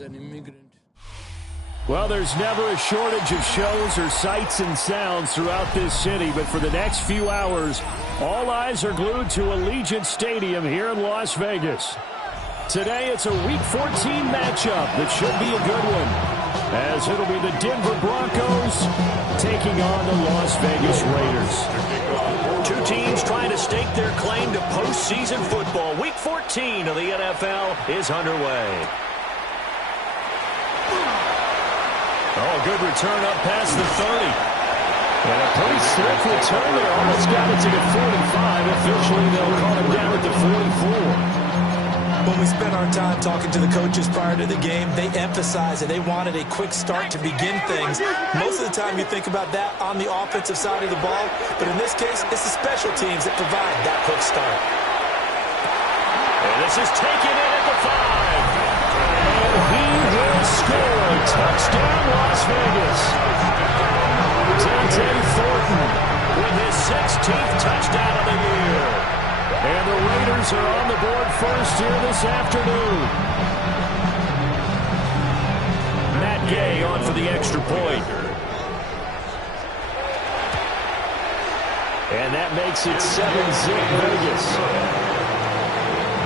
An immigrant. Well, there's never a shortage of shows or sights and sounds throughout this city, but for the next few hours, all eyes are glued to Allegiant Stadium here in Las Vegas. Today, it's a Week 14 matchup that should be a good one, as it'll be the Denver Broncos taking on the Las Vegas Raiders. Two teams trying to stake their claim to postseason football. Week 14 of the NFL is underway. Oh, good return up past the 30. And a pretty slick return there. Almost got it to the 45. Officially, they'll call him down at the 44. When we spent our time talking to the coaches prior to the game, they emphasized that they wanted a quick start to begin things. Most of the time you think about that on the offensive side of the ball, but in this case, it's the special teams that provide that quick start. And this is taken in at the 5. He will score. Touchdown, Las Vegas. Dante Thornton with his 16th touchdown of the year. And the Raiders are on the board first here this afternoon. Matt Gay on for the extra point. And that makes it 7-zip Vegas.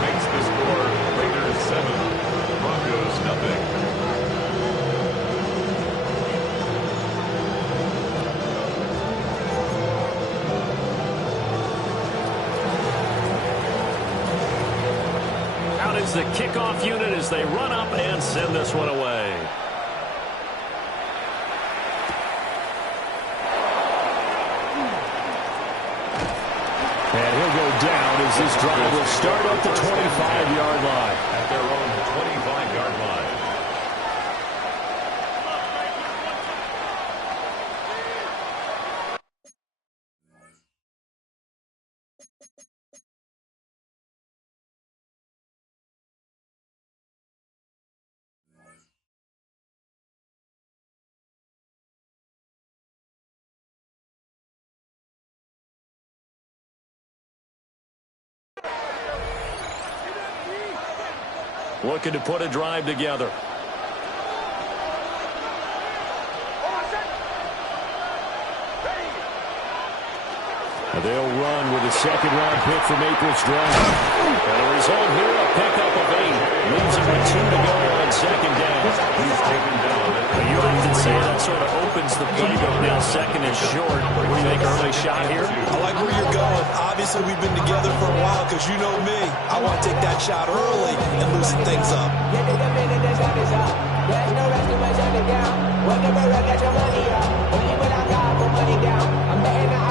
Makes the score Raiders 7. Broncos nothing. Out is the kickoff unit as they run up and send this one away. And he'll go down as this drive will start at the 25-yard line. At their own 25-yard line. Looking to put a drive together. They'll run with a second-round pick from April's draft. And a result here, a pickup of 8. Leaves him with 2 to go on second down. He's taken down. You often say that sort of opens the playbook. Now second and short. What do you think, early shot here? I like where you're going. Obviously, we've been together for a while because you know me. I want to take that shot early and loosen things up.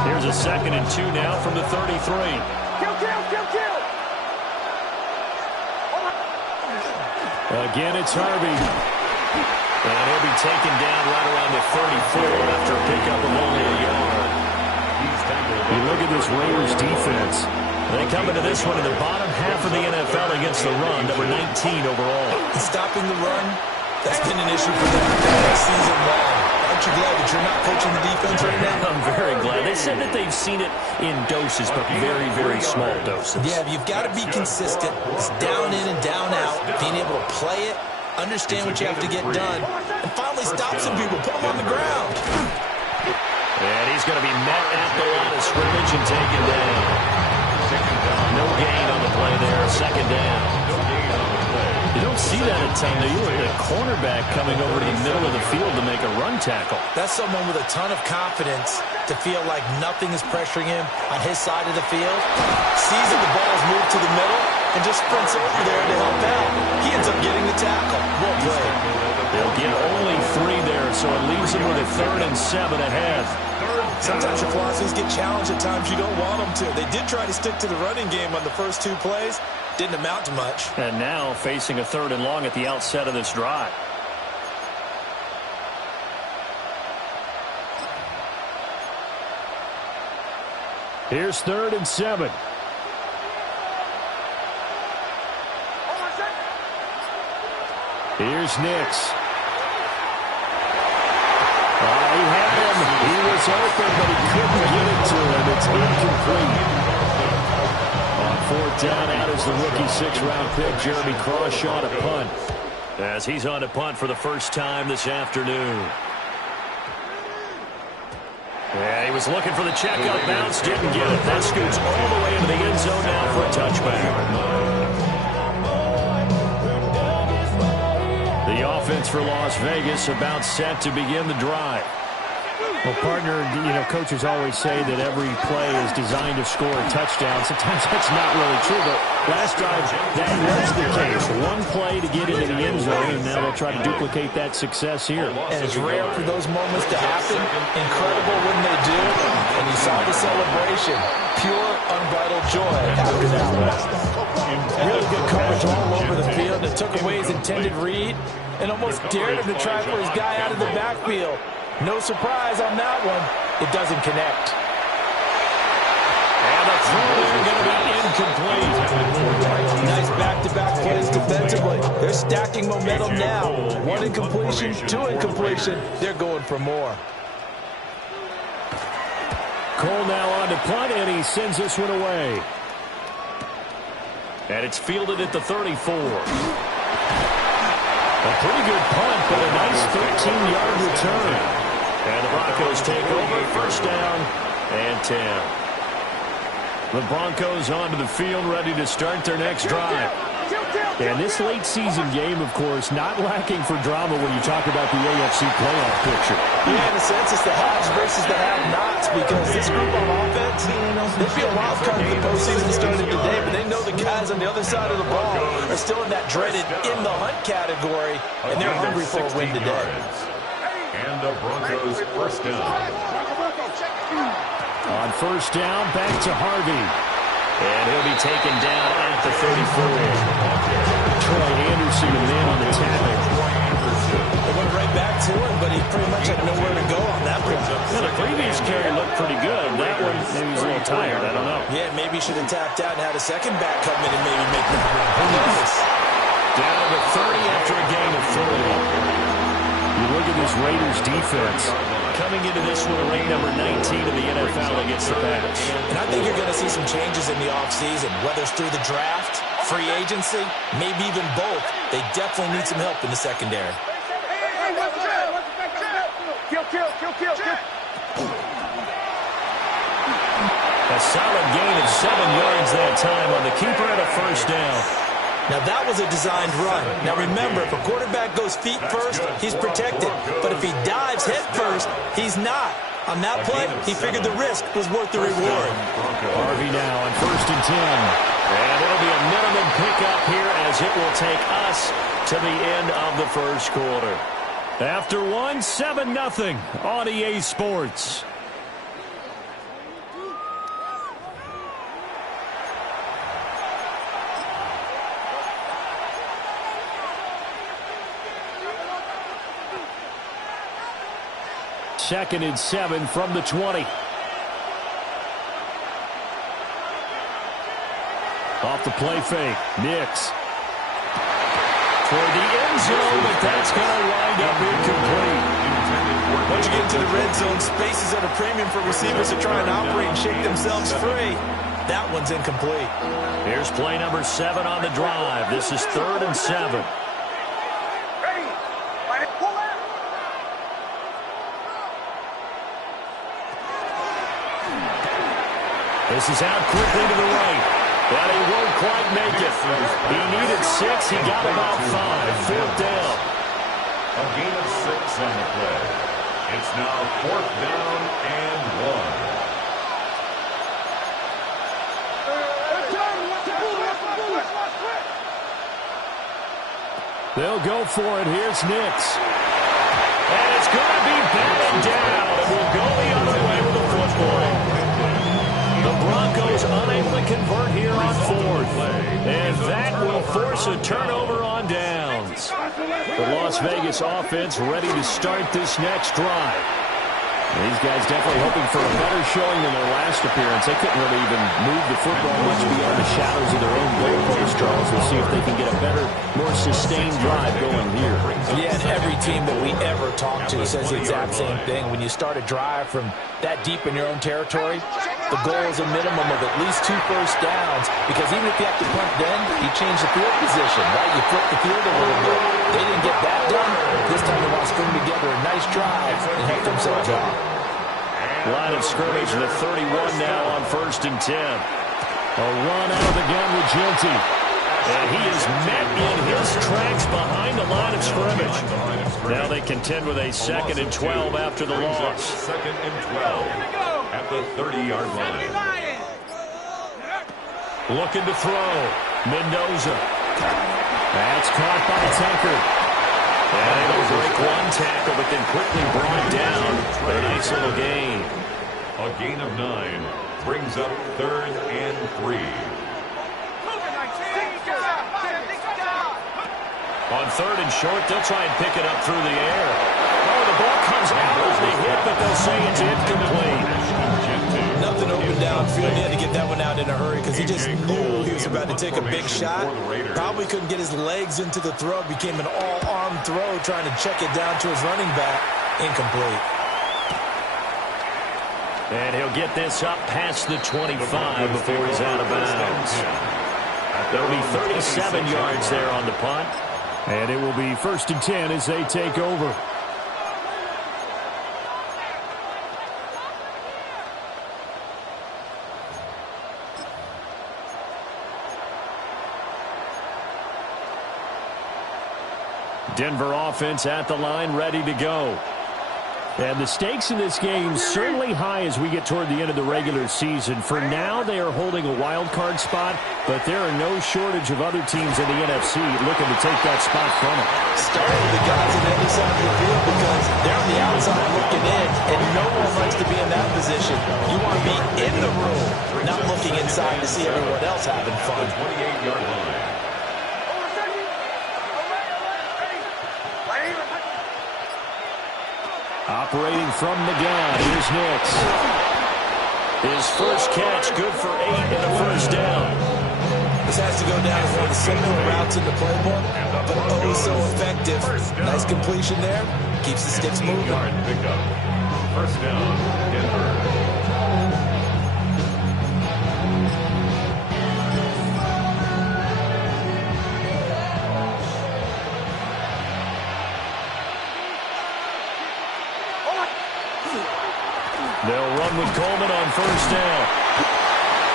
Here's a second and 2 now from the 33. Again, it's Harvey. And he'll be taken down right around the 34 after a pickup of only a yard. You look at this Raiders defense. They come into this one in the bottom half of the NFL against the run, number 19 overall. And stopping the run, that's been an issue for them all season long. Aren't you glad that you're not coaching the defense right now? I'm very glad. They said that they've seen it in doses, but very, very small doses. Yeah, you've got to be consistent. It's down in and down out, being able to play it, understand what you have to get done, and finally stop some people, put them on the ground. And he's going to be met at the line of scrimmage and taken down. No gain on the play there, second down. You don't see that at times, do you? A cornerback coming over to the middle of the field to make a run tackle. That's someone with a ton of confidence to feel like nothing is pressuring him on his side of the field. Sees that the ball's moved to the middle and just sprints over there to help out. He ends up getting the tackle. Well played. They'll get only 3 there, so it leaves them with a 3rd and 7 ahead. Sometimes your philosophies get challenged at times you don't want them to. They did try to stick to the running game on the first 2 plays. Didn't amount to much. And now facing a 3rd and long at the outset of this drive. Here's 3rd and 7. Here's Nix. He had him. He was open, but he couldn't get it to him. It's incomplete. On 4th down, out is the rookie 6th-round pick, Jeremy Crawshaw, to punt. as he's on to punt for the first time this afternoon. Yeah, he was looking for the checkup bounce, didn't get it. That scoots all the way into the end zone now for a touchback. The offense for Las Vegas about set to begin the drive. Well, partner, coaches always say that every play is designed to score a touchdown. Sometimes that's not really true, but last drive, that was the case. One play to get into the end zone, and now they'll try to duplicate that success here. And it's rare for those moments to happen. Incredible when they do. And you saw the celebration. Pure, unbridled joy after that one. Really good coverage all over the field. It took away his intended read and almost dared him to try for his guy out of the backfield. No surprise on that one. It doesn't connect. And the throw is going to be incomplete. Nice back-to-back plays defensively. They're stacking momentum now. One incompletion, two incompletion. They're going for more. Cole now on to punt, and he sends this one away. And it's fielded at the 34. A pretty good punt, but a nice 13-yard return. And the Broncos take over, first down and 10. The Broncos onto the field, ready to start their next drive. And this late season game, of course, not lacking for drama when you talk about the AFC playoff picture. Yeah, in a sense, it's the haves versus the have-nots, because this group on offense, they feel wild card if the postseason started today, but they know the guys on the other side of the ball are still in that dreaded in-the-hunt category, and they're hungry for a win today. And the Broncos first down. On first down, back to Harvey. And he'll be taken down at the 34. Troy Anderson, the man on the tackle. They went right back to him, but he pretty much had nowhere to go on that one. Well, the previous carry looked pretty good. That one, maybe he's a little tired. I don't know. Yeah, maybe he should have tapped out and had a second back come in and maybe make the run. Who knows? Down to the 30 after a gain of 40. You look at this Raiders defense. Coming into this one, ranked number 19 in the NFL against the Pats. And I think you're going to see some changes in the offseason, whether it's through the draft, free agency, maybe even both. They definitely need some help in the secondary. A solid gain of 7 yards that time on the keeper at a first down. Now, that was a designed run. Now, remember, if a quarterback goes feet first, he's protected. But if he dives head first, he's not. On that play, he figured the risk was worth the reward. Harvey now on first and 10. And it'll be a minimum pickup here as it will take us to the end of the first quarter. After 7-0 on EA Sports. Second and 7 from the 20. Off the play fake. Nix. Toward the end zone, but that's going to wind up incomplete. Once you get into the red zone, space is at a premium for receivers to try and operate and shake themselves free. That one's incomplete. Here's play number 7 on the drive. This is 3rd and 7. This is out quickly to the right. But he won't quite make it. He needed 6. He got about 5. 4th down. A gain of 6 on the play. It's now 4th down and 1. They'll go for it. Here's Nix. And it's going to be batted down. And we'll go the other way with the football. The Broncos unable to convert here on 4th. And that will force a turnover on downs. The Las Vegas offense ready to start this next drive. These guys definitely hoping for a better showing than their last appearance. They couldn't really even move the football much beyond the shadows of their own goalpost, Charles. We'll see if they can get a better, more sustained drive going here. Yeah, and every team that we ever talk to says the exact same thing. When you start a drive from that deep in your own territory, the goal is a minimum of at least 2 first downs, because even if you have to punt then, you change the field position, right? You flip the field a little bit. They didn't get that done. This time they want to string together a nice drive and help themselves out. Line of scrimmage to the 31 now on 1st and 10. A run out of the gun with Gilty. And he is met in his tracks behind the line of scrimmage. Now they contend with a 2nd and 12 after the loss. 2nd and 12 at the 30-yard line. Looking to throw. Mendoza. That's caught by Tucker. And able to break one tackle, but then quickly brought down for a nice little gain. A gain of 9 brings up 3rd and 3. On 3rd and short, they'll try and pick it up through the air. Oh, the ball comes out of the hit, but they'll say it's incomplete. Nothing open downfield. He had to get that one out in a hurry because he just knew he was about to take a big shot. Probably couldn't get his legs into the throw. Became an all-arm throw trying to check it down to his running back. Incomplete. And he'll get this up past the 25 before he's out of bounds. There'll be 37 yards there on the punt. And it will be 1st and 10 as they take over. Denver offense at the line, ready to go. And the stakes in this game certainly high as we get toward the end of the regular season. For now, they are holding a wild card spot, but there are no shortage of other teams in the NFC looking to take that spot from them. Start with the guys on the other side of the field because they're on the outside looking in, and no one likes to be in that position. You want to be in the room, not looking inside to see everyone else having fun. 28-yard line. Operating from the gun, here's Nix. His first catch, good for 8 and a first down. This has to go down as one of the simpler routes in the playbook, but oh so effective. Nice completion there. Keeps the sticks moving. Pickup. First down, Denver. They'll run with Coleman on first down.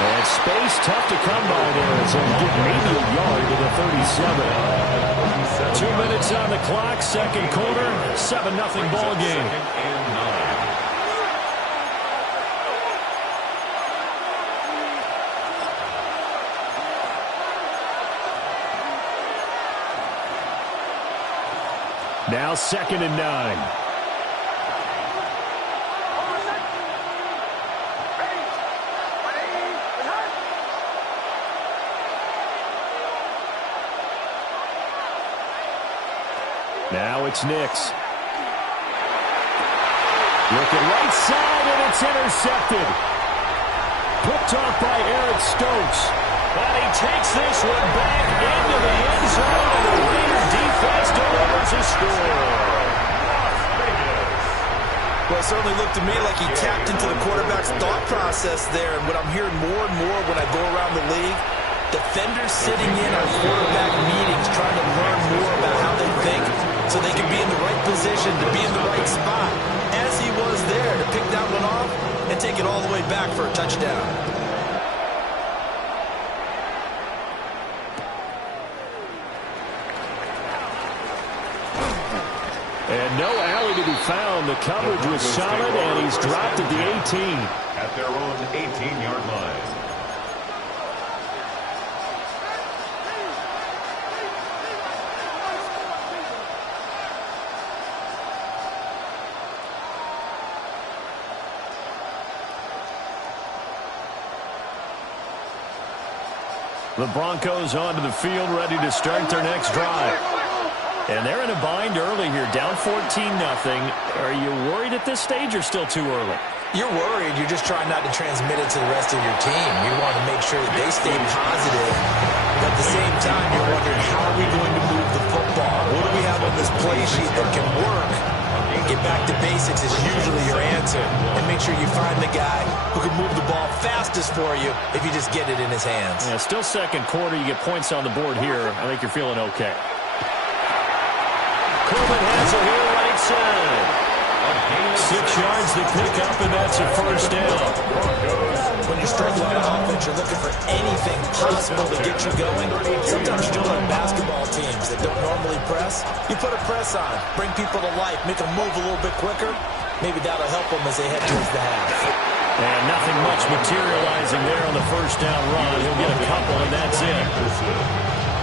And space tough to come by there as they'll get maybe a yard to the 37. 2 minutes on the clock, second quarter, 7-0 ball game. Now 2nd and 9. Now it's Nix. Looking right side, and it's intercepted. Picked off by Eric Stokes. And he takes this one back into the end zone, and the Raider defense delivers a score. Well, it certainly looked to me like he tapped into the quarterback's thought process there. And what I'm hearing more and more when I go around the league, defenders sitting in on quarterback meetings trying to learn more about how they think so they can be in the right position to be in the right spot, as he was there to pick that one off and take it all the way back for a touchdown. And no alley to be found. The coverage was solid, and he's dropped at the 18. At their own 18-yard line. The Broncos onto the field, ready to start their next drive. And they're in a bind early here, down 14-0. Are you worried at this stage or still too early? You're worried. You're just trying not to transmit it to the rest of your team. You want to make sure that they stay positive. But at the same time, you're wondering, how are we going to move the football? What do we have on this play sheet that can work Get back to basics is usually your answer. And make sure you find the guy who can move the ball fastest for you if you just get it in his hands. Yeah, still second quarter. You get points on the board here. I think you're feeling okay. Coleman has it here right side. 6 yards to pick up, and that's a first down. When you struggle on offense, you're looking for anything possible to get you going. Sometimes you're on basketball teams that don't normally press. You put a press on, bring people to life, make them move a little bit quicker. Maybe that'll help them as they head towards the half. And nothing much materializing there on the first down run. He'll get a couple, and that's it.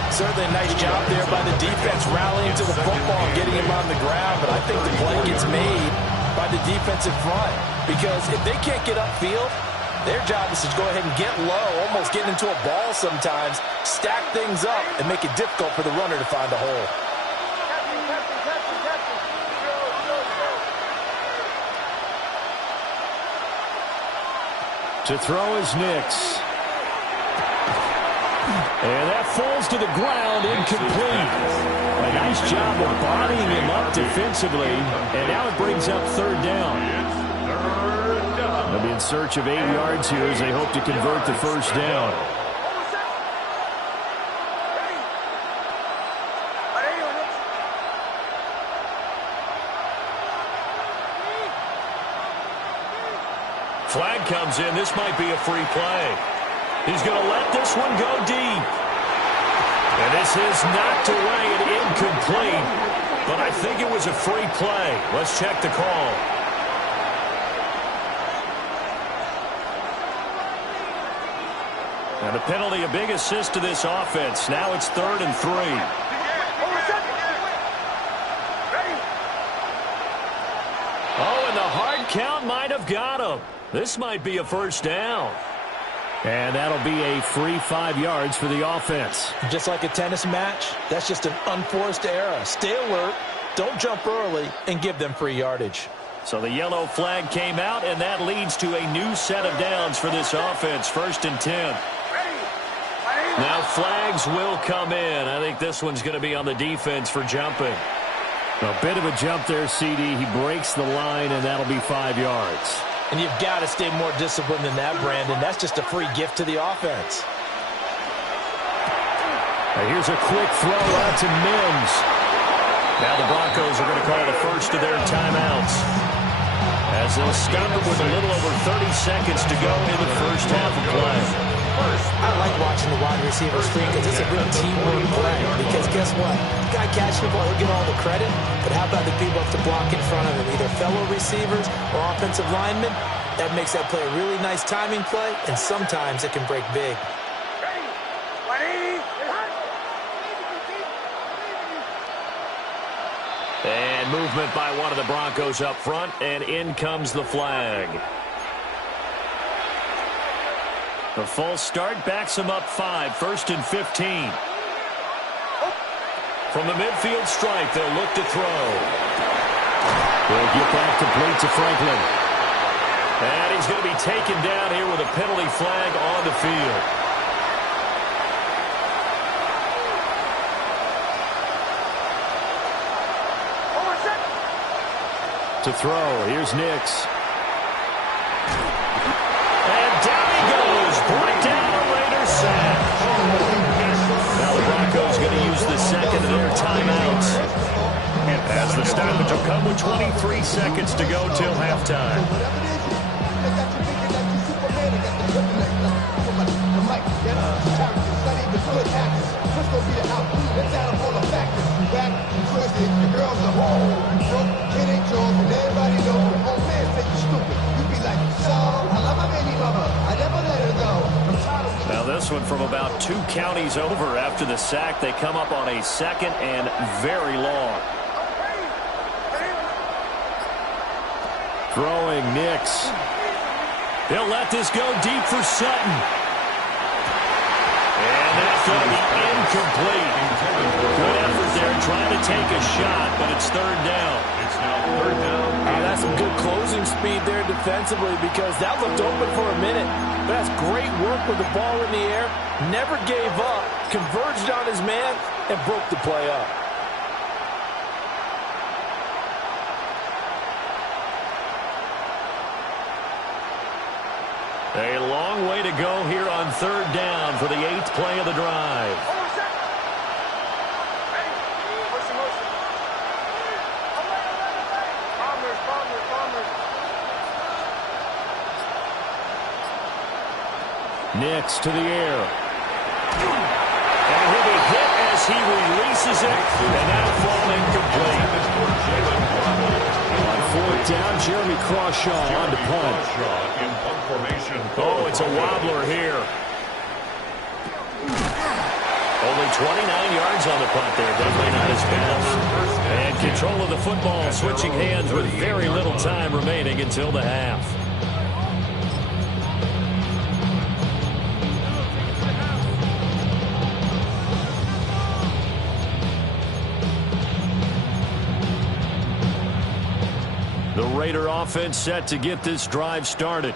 Certainly a nice job there by the defense, rallying to the football and getting him on the ground. But I think the play gets made by the defensive front, because if they can't get upfield, their job is to go ahead and get low, almost get into a ball sometimes, stack things up, and make it difficult for the runner to find a hole. To throw is Nix. And that falls to the ground, incomplete. A nice job of bodying him up defensively, and now it brings up third down. They'll be in search of 8 yards here as they hope to convert the first down. Flag comes in. This might be a free play. He's going to let this one go deep. And this is knocked away and incomplete. But I think it was a free play. Let's check the call. And a penalty, a big assist to this offense. Now it's 3rd and 3. Oh, and the hard count might have got him. This might be a first down. And that'll be a free 5 yards for the offense. Just like a tennis match, that's just an unforced error. Stay alert, don't jump early, and give them free yardage. So the yellow flag came out, and that leads to a new set of downs for this offense. 1st and 10. Now flags will come in. I think this one's going to be on the defense for jumping. A bit of a jump there, CD. He breaks the line, and that'll be 5 yards. And you've got to stay more disciplined than that, Brandon. That's just a free gift to the offense. Now here's a quick throw out to Mims. Now the Broncos are going to call the first of their timeouts, as they'll stop it with a little over 30 seconds to go in the first half of play. I like watching the wide receiver screen because it's a real teamwork play. Because guess what? The guy catching the ball, he'll get all the credit. But how about the people have to block in front of him, either fellow receivers or offensive linemen? That makes that play a really nice timing play, and sometimes it can break big. And movement by one of the Broncos up front, and in comes the flag. The false start backs him up 5, 1st and 15. From the midfield stripe, they'll look to throw. They'll get that complete to Franklin. And he's going to be taken down here with a penalty flag on the field. To throw, here's Nix. And down he goes. Brought down a Raiders sack. Now the Broncos going to use the second of their timeouts, as the stoppage will come with 23 seconds to go till halftime. Now this one from about 2 counties over after the sack. They come up on a 2nd and very long. Throwing Nix. He'll let this go deep for Sutton. And that's going to be incomplete. Good effort there trying to take a shot, but it's 3rd down. It's now 3rd down. That's some good closing speed there defensively, because that looked open for a minute. But that's great work with the ball in the air. Never gave up, converged on his man, and broke the play up. A long way to go here on third down for the 8th play of the drive. Nix to the air. And he'll be hit as he releases it, and that'll fall incomplete. On fourth down, Jeremy Crawshaw on to punt. Oh, it's a wobbler here. Only 29 yards on the punt there. Definitely not his best. And control of the football, switching hands with very little time remaining until the half. The Raider offense set to get this drive started.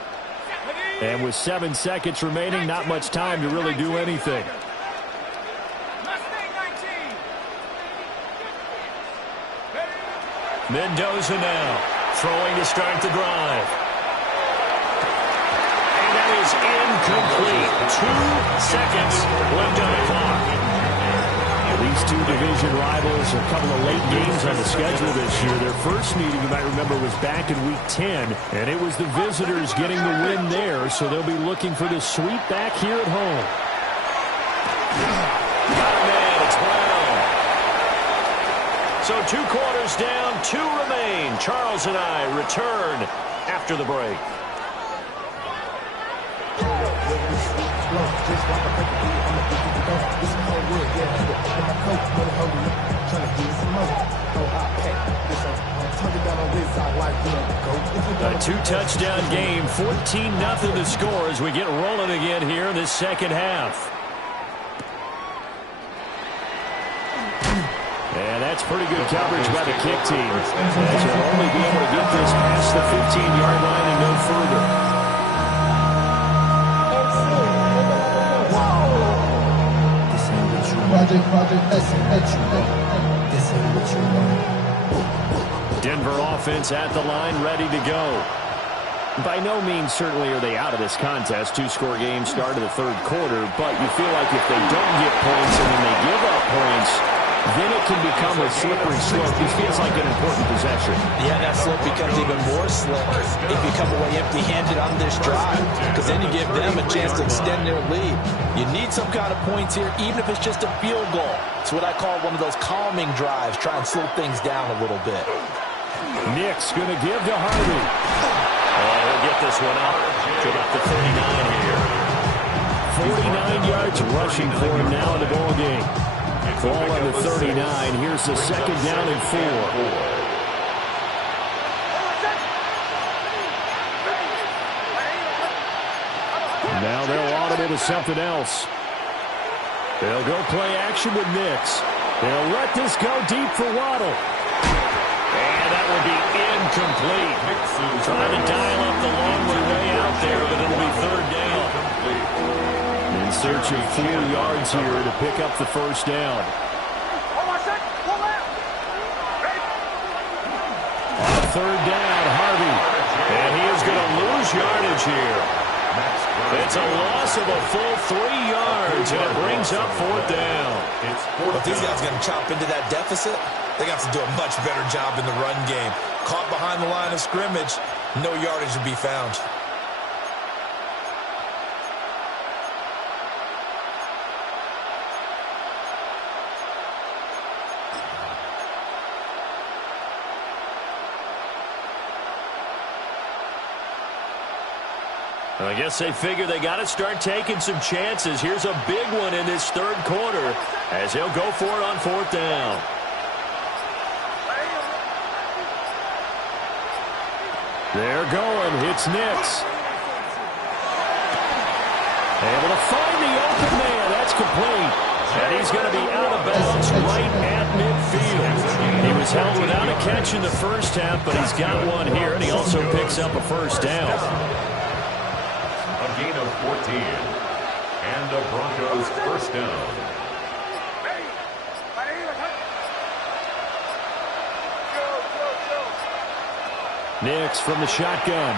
And with 7 seconds remaining, not much time to really do anything. Mendoza now throwing to start the drive. And that is incomplete. 2 seconds left on the clock. These two division rivals, a couple of late games on the schedule this year. Their first meeting, you might remember, was back in Week 10, and it was the visitors getting the win there, so they'll be looking for the sweep back here at home. Got a man, it's Brown. So 2 quarters down, 2 remain. Charles and I return after the break. A 2-touchdown game, 14-0 the score as we get rolling again here in this second half. And that's pretty good coverage by the kick team, as they'll only be able to get this past the 15-yard line and no further. Denver offense at the line, ready to go. By no means certainly are they out of this contest. 2-score game start of the third quarter, but you feel like if they don't get points and then they give up points, then it can become a slippery slope. This feels like an important possession. Yeah, that slope becomes even more slip if you come away empty-handed on this drive, because then you give them a chance to extend their lead. You need some kind of points here, even if it's just a field goal. It's what I call one of those calming drives. Try and slow things down a little bit. Nick's going to give to Harvey. He'll get this one up to about the 39 49 here. yards rushing for him now in the ball game. Ball on the 39. Here's the second down and 4. Now they'll audible to something else. They'll go play action with Nix. They'll let this go deep for Waddle. And that will be incomplete. Trying to dial up the long way out there, but it'll be third down. In search of 4 yards here to pick up the first down. On third down, Harvey. And he is going to lose yardage here. It's a loss of a full 3 yards, and it brings up fourth down. If these guys are going to chop into that deficit, they got to do a much better job in the run game. Caught behind the line of scrimmage, no yardage to be found. I guess they figure they got to start taking some chances. Here's a big one in this third quarter as he'll go for it on fourth down. They're going. It's Nix. Able to find the open man. That's complete. And he's going to be out of bounds right at midfield. He was held without a catch in the first half, but he's got one here, and he also picks up a first down. A gain of 14. And the Broncos first down. Nix from the shotgun.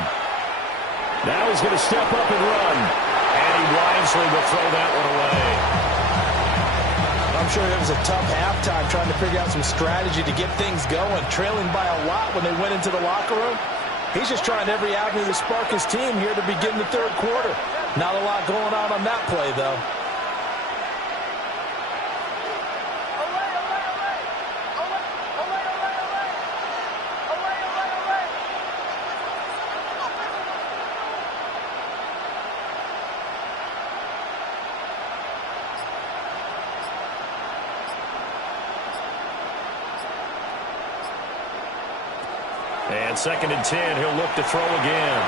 Now he's going to step up and run. And he wisely will throw that one away. I'm sure it was a tough halftime trying to figure out some strategy to get things going. Trailing by a lot when they went into the locker room. He's just trying every avenue to spark his team here to begin the third quarter. Not a lot going on that play, though. And 2nd and 10, he'll look to throw again.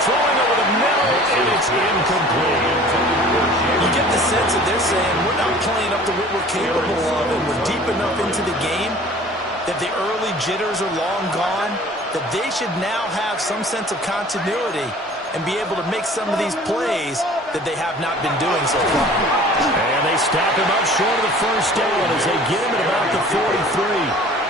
Throwing over the middle, and it's incomplete. You get the sense that they're saying we're not playing up to what we're capable of, and we're deep enough into the game that the early jitters are long gone, that they should now have some sense of continuity and be able to make some of these plays that they have not been doing so far. And they stop him up short of the first down as they get him at about the 43.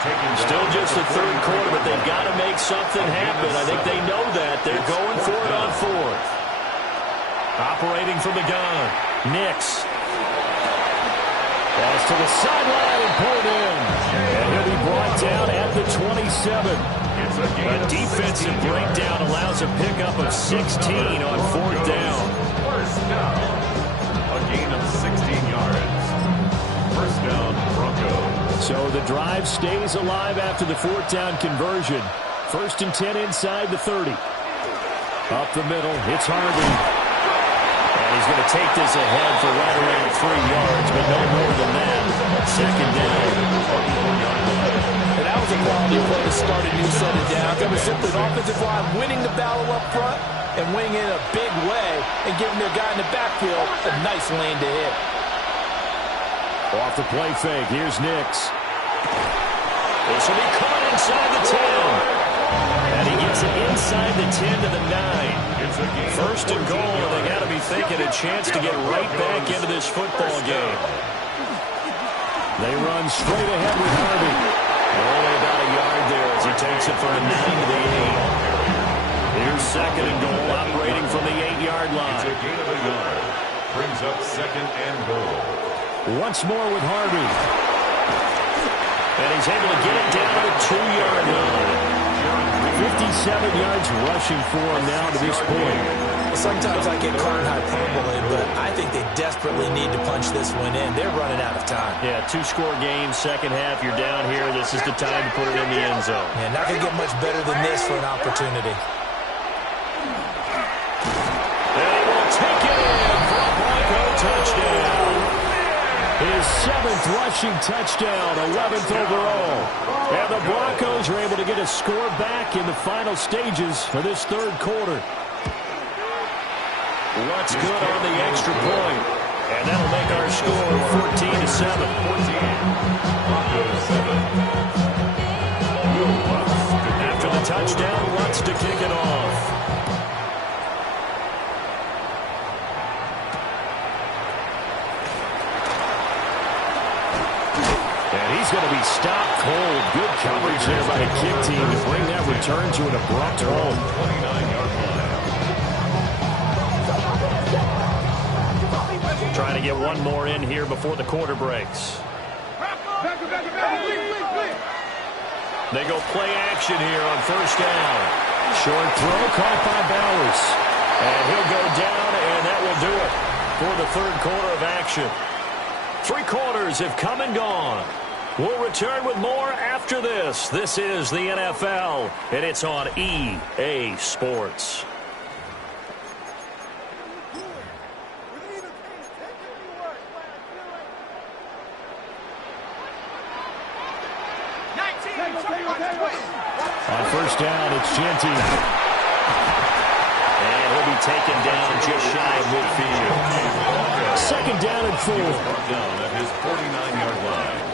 Still just the third quarter, but they've got to make something happen. I think they know that. They're going for it on 4th. Operating from the gun. Nix. Pass to the sideline and pulled in. And he'll be brought down at the 27. A defensive breakdown allows a pickup of 16 on 4th down. First down. A gain of 16 yards. First down, Broncos. So the drive stays alive after the 4th down conversion. 1st and 10 inside the 30. Up the middle, it's Harvey. And he's going to take this ahead for right around 3 yards, but no more than that. 2nd down. And that was a quality play to start a new set of downs. That was simply an offensive line winning the battle up front and winning in a big way and giving their guy in the backfield a nice lane to hit. Off the play fake, here's Nix. This will be caught inside the 10. And he gets it inside the 10 to the 9. 1st and goal, and they got to be thinking a chance to get right back into this football game. They run straight ahead with Harvey. Only about a yard there as he takes it from the 9 to the 8. Here's 2nd and goal, operating from the 8-yard line. It's a gain of a yard. Brings up 2nd and goal. Once more with Harvey. And he's able to get it down to the 2-yard line. 57 yards rushing for him now to this point. Sometimes I get caught in hyperbole, but I think they desperately need to punch this one in. They're running out of time. Yeah, 2-score game, second half. You're down here. This is the time to put it in the end zone. Yeah, not going to get much better than this for an opportunity. And he will take it in for a Bronco touchdown. His 7th rushing touchdown, 11th overall. And the Broncos are able to get a score back in the final stages of this third quarter. What's good on the extra point? And that'll make our score 14-7. After the touchdown, Lutz to kick it off. He's going to be stopped cold. Good coverage there by the kick team to bring that return to an abrupt halt. 29-yard line. Trying to get one more in here before the quarter breaks. They go play action here on first down. Short throw caught by Bowers. And he'll go down, and that will do it for the third quarter of action. 3 quarters have come and gone. We'll return with more after this. This is the NFL, and it's on EA Sports. On first down, it's Genty. And he'll be taken down just shy of midfield. 2nd down and 4. Down at his 49-yard line.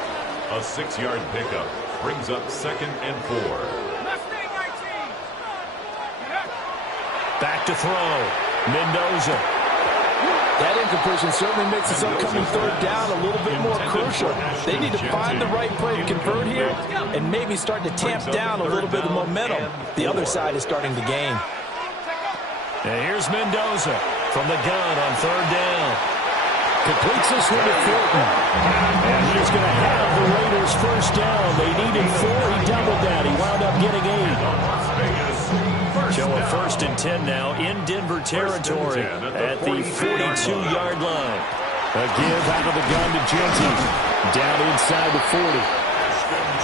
A 6-yard pickup brings up 2nd and 4. Back to throw. Mendoza. That incompletion certainly makes this upcoming third down a little bit more crucial. They need to find the right play to convert here and maybe start to tamp down a little bit of momentum. The other side is starting to gain. And here's Mendoza from the gun on third down. Completes this one to Thornton. And he's going to have the Raiders first down. They needed 4. He doubled that. He wound up getting 8. So a 1st and 10 now in Denver territory at the 42-yard line. A give out of the gun to Genty. Down inside the 40.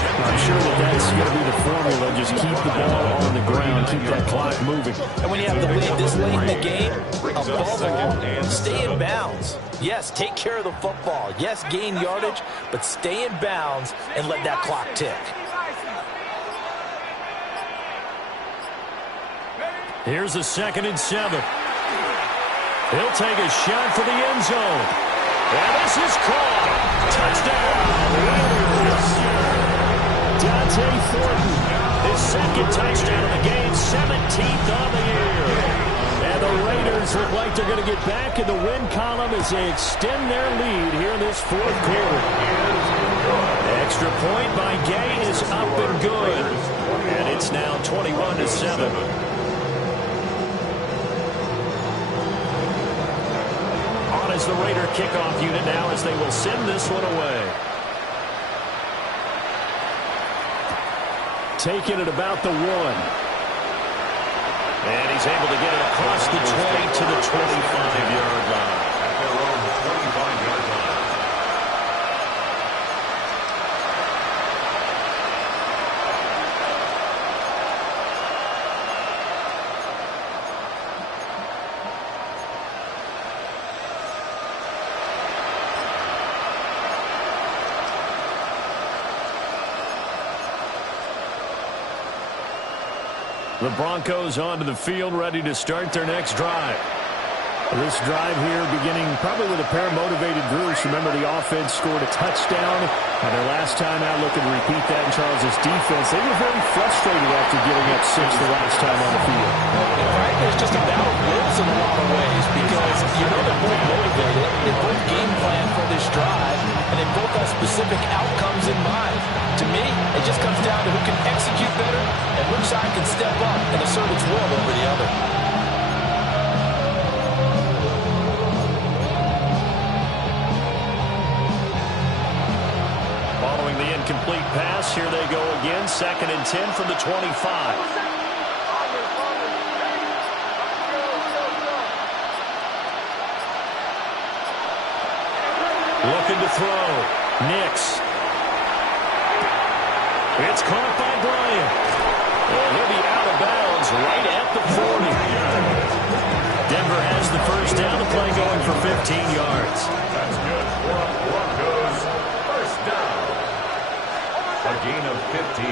I'm sure that's going to be the formula. Just keep the ball on the ground. Keep that clock moving. And when you have the lead this late in the game, above all, stay in bounds. Yes, take care of the football. Yes, gain yardage, but stay in bounds and let that clock tick. Here's a 2nd and 7. He'll take a shot for the end zone. And this is caught. Touchdown, Raiders. Dante Thornton. His 2nd touchdown of the game, 17th on the year. And the Raiders look like they're going to get back in the win column as they extend their lead here in this 4th quarter. Extra point by Gay is up and good. And it's now 21-7. As the Raider kickoff unit now as they will send this one away. Taking it about the 1. And he's able to get it across the 20 to the 25-yard line. At their own 25-yard line. The Broncos onto the field, ready to start their next drive. This drive here beginning probably with a pair of motivated Bruce. Remember, the offense scored a touchdown, and their last time out looking to repeat that in Charles' defense. They were very frustrated after giving up 6 the last time on the field. Frankly, it's just a battle of wills in a lot of ways because you know they're both motivated. They both game plan for this drive, and they both have specific outcomes in mind. To me, it just comes down to who can execute better and which side can step up and assert its will over the other. Following the incomplete pass, here they go again. 2nd and 10 from the 25. Looking to throw. Nix. It's caught by Bryant. And he'll be out of bounds right at the 40. Denver has the first down. The play going for 15 yards. That's good for Broncos. First down. A gain of 15.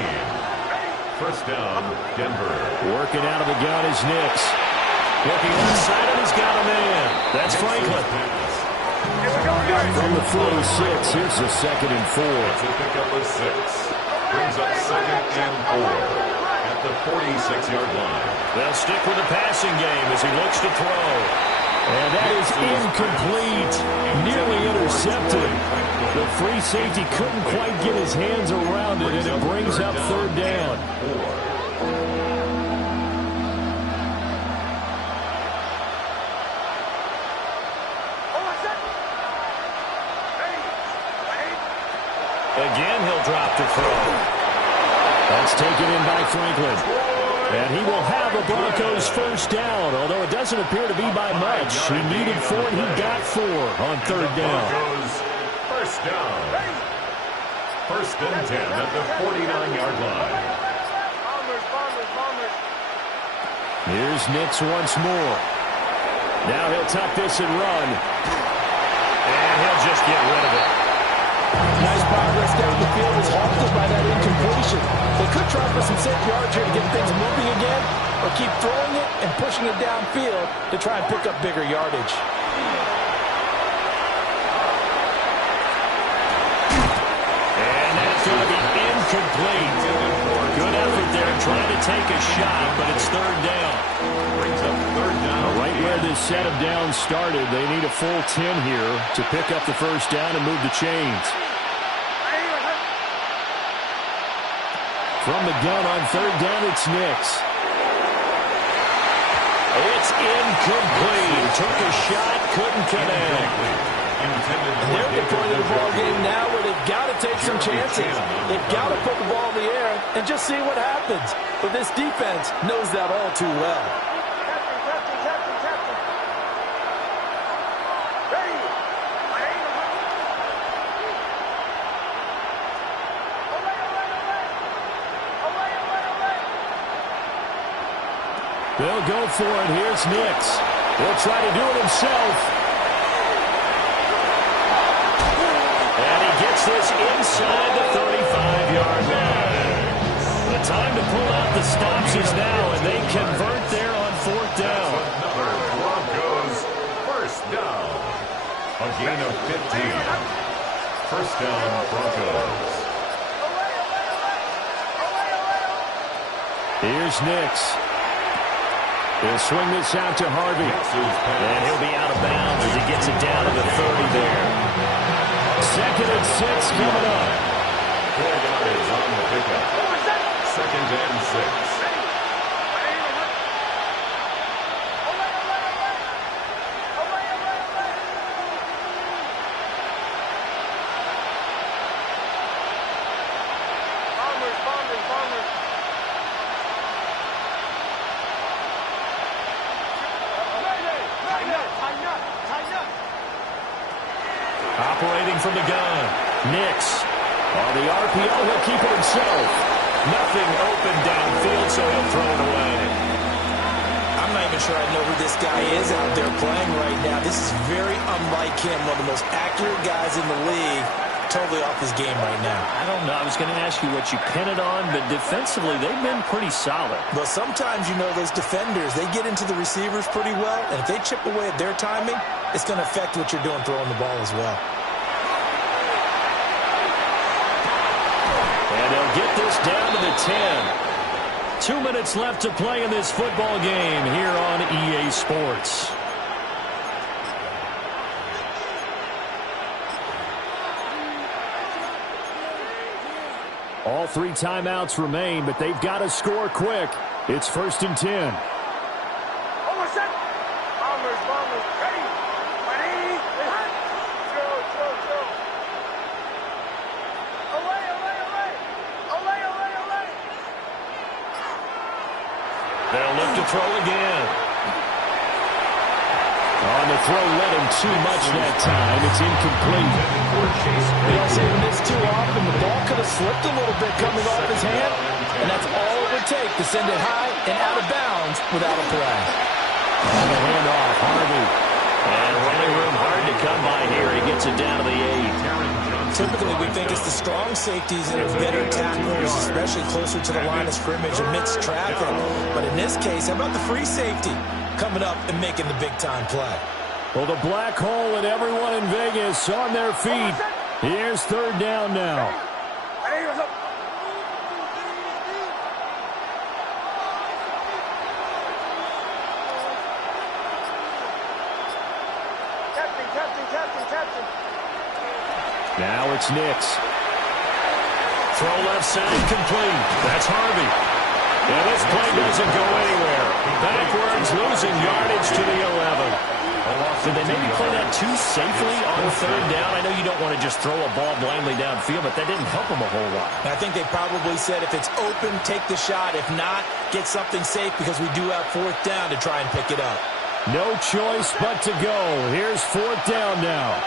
First down, Denver. Working out of the gun is Nix. Looking inside, and he's got a man. That's Franklin. From the 46, here's the 2nd and 4. To pick up a 6. Brings up 2nd and 4 at the 46-yard line. They'll stick with the passing game as he looks to throw. And that is incomplete. Nearly intercepted. The free safety couldn't quite get his hands around it, and it brings up 3rd down. Again, he'll drop to throw. That's taken in by Franklin. And he will have a Broncos first down, although it doesn't appear to be by much. He needed 4, and he got 4 on 3rd down. Broncos first down. 1st and 10 at the 49-yard line. Here's Nix once more. Now he'll tuck this and run. And he'll just get rid of it. Nice progress down the field was halted by that incompletion. They could try for some safe yards here to get things moving again, or keep throwing it and pushing it downfield to try and pick up bigger yardage. And that's going to be incomplete. Good effort there trying to take a shot, but it's 3rd down. Brings up 3rd down. Right where this set of downs started, they need a full 10 here to pick up the first down and move the chains. From the gun on 3rd down, it's Nix. It's incomplete. Took a shot, couldn't connect. They're at the point of the ball game now where they've got to take some chances. They've got to put the ball in the air and just see what happens. But this defense knows that all too well. They'll go for it. Here's Nix. He'll try to do it himself. And he gets this inside the 35-yard line. The time to pull out the stops is now, and they convert there on fourth down. Another Broncos first down. A gain of 15. First down, Broncos. Here's Nix. He'll swing this out to Harvey. And he'll be out of bounds as he gets it down to the 30 there. 2nd and 6 coming up. 4 yards on the pickup. 2nd and 6. Operating from the gun. Nix. On the RPO, he'll keep it himself. Nothing open downfield, so he'll throw it away. I'm not even sure I know who this guy is out there playing right now. This is very unlike him, one of the most accurate guys in the league. Totally off his game right now. I don't know. I was going to ask you what you pin it on, but defensively, they've been pretty solid. Well, sometimes, you know, those defenders, they get into the receivers pretty well, and if they chip away at their timing, it's going to affect what you're doing throwing the ball as well. And they'll get this down to the 10. 2 minutes left to play in this football game here on EA Sports. All 3 timeouts remain, but they've got to score quick. It's 1st and 10. They'll look to throw again. On the throw, led him too much that time. It's incomplete. He's hitting this too often. The ball could have slipped a little bit coming off his hand, and that's all it would take to send it high and out of bounds without a flag. On the handoff, Harvey. And running room hard to come by here. He gets it down to the 8. Typically, we think it's the strong safeties that are better tacklers, especially closer to the line of scrimmage amidst traffic. But in this case, how about the free safety coming up and making the big-time play? Well, the black hole and everyone in Vegas on their feet. Here's 3rd down now. Now it's Nix. Throw left side complete. That's Harvey. And this play doesn't go anywhere. Backwards, losing yardage to the 11. Did they maybe play that too safely on 3rd down? I know you don't want to just throw a ball blindly downfield, but that didn't help them a whole lot. I think they probably said if it's open, take the shot. If not, get something safe because we do have 4th down to try and pick it up. No choice but to go. Here's 4th down now.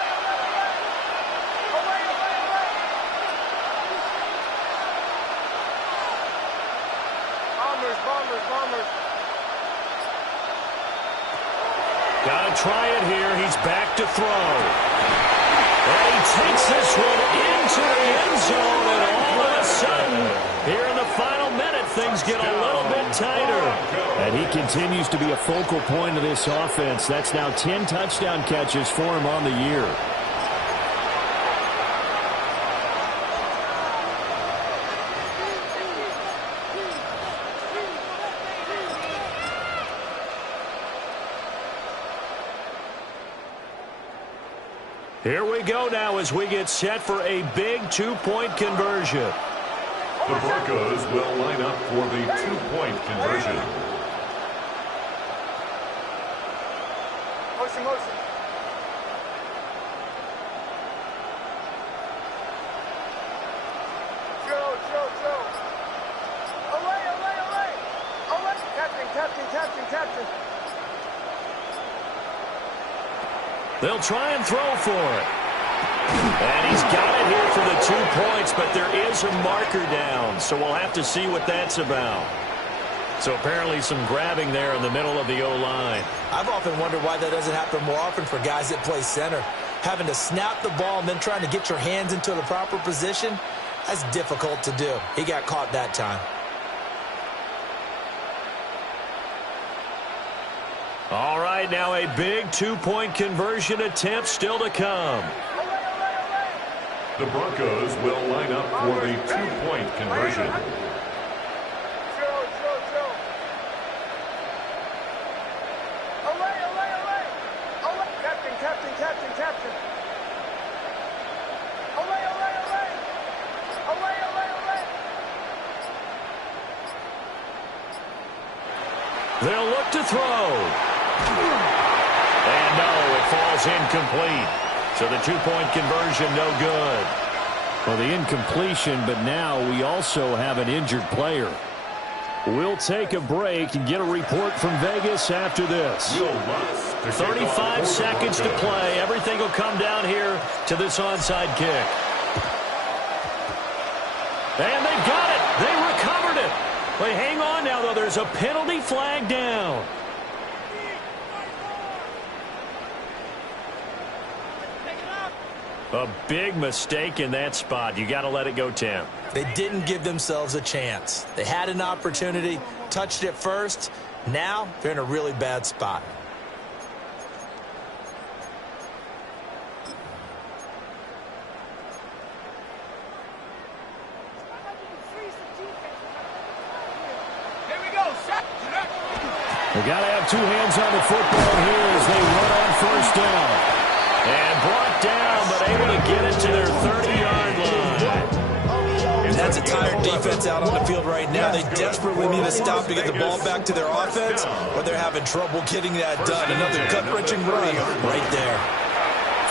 Got to try it here. He's back to throw. And he takes this one into the end zone, and all of a sudden, here in the final minute, things get a little bit tighter. And he continues to be a focal point of this offense. That's now 10 touchdown catches for him on the year. Here we go now as we get set for a big 2-point conversion. The Broncos will line up for the 2-point conversion. motion. Joe. Away. Captain. They'll try and throw for it. And he's got it here for the 2 points, but there is a marker down, so we'll have to see what that's about. So apparently some grabbing there in the middle of the O-line. I've often wondered why that doesn't happen more often for guys that play center. Having to snap the ball and then trying to get your hands into the proper position, that's difficult to do. He got caught that time. All right, now a big 2-point conversion attempt still to come. The Broncos will line up for the 2-point conversion. Joe. Away. Captain. Away. They'll look to throw. And no, it falls incomplete. So the 2-point conversion, no good. Well, the incompletion, but now we also have an injured player. We'll take a break and get a report from Vegas after this. 35 seconds to play. Everything will come down here to this onside kick. And they've got it. They recovered it. But hang on now, though. There's a penalty flag down. A big mistake in that spot. You got to let it go, Tim. They didn't give themselves a chance. They had an opportunity, touched it first. Now they're in a really bad spot. They got to have 2 hands on the football here as they run on first down. And brought down, but able to get it to their 30-yard line. And that's a tired defense out on the field right now. They desperately need a stop to get the ball back to their offense, but they're having trouble getting that done. Another gut-wrenching run right there.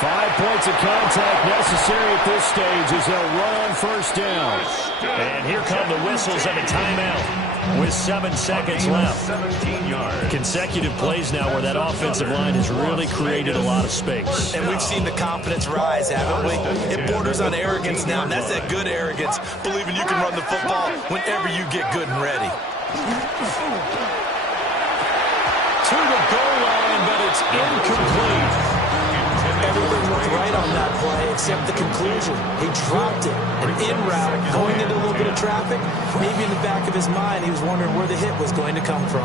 5 points of contact necessary at this stage as they'll run on first down. And here come the whistles and a timeout with 7 seconds left. 17 yards. Consecutive plays now where that offensive line has really created a lot of space. And we've seen the confidence rise, haven't we? It borders on arrogance now, and that's that good arrogance, believing you can run the football whenever you get good and ready. To the goal line, but it's incomplete. Everything looked right on that play except the conclusion. He dropped it. And en route, going into a little bit of traffic, maybe in the back of his mind, he was wondering where the hit was going to come from.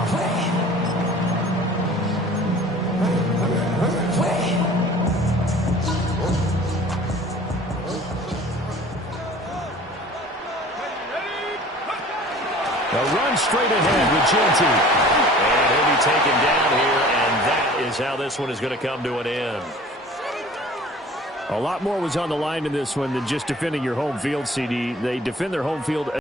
A run straight ahead with Genty. And he'll be taken down here, and that is how this one is going to come to an end. A lot more was on the line in this one than just defending your home field, CD. They defend their home field